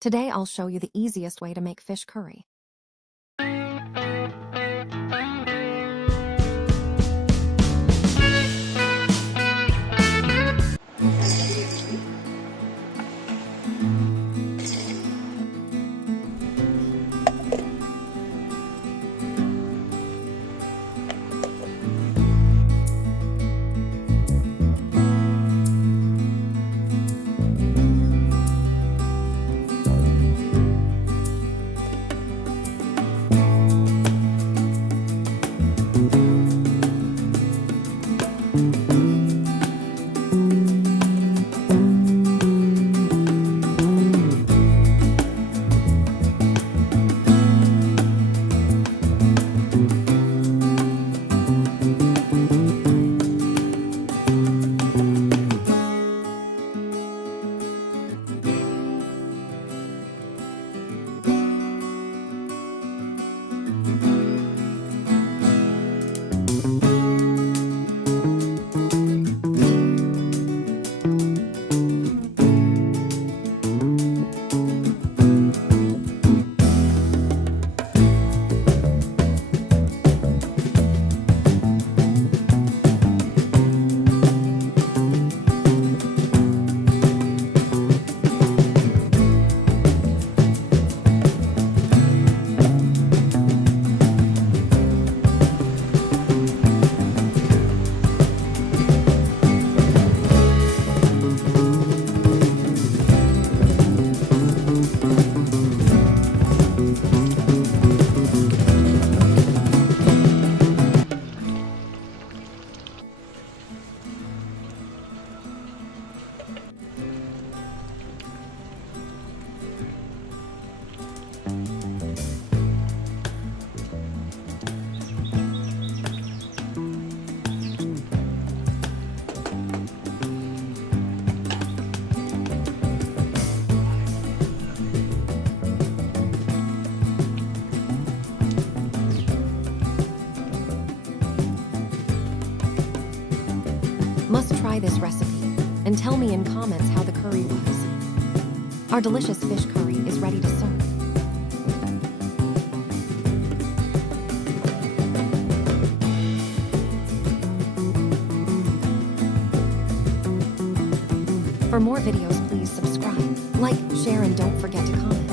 Today I'll show you the easiest way to make fish curry. Must try this recipe and tell me in comments how the curry was. Our delicious fish curry is ready to serve. For more videos, please subscribe, like, share, and don't forget to comment.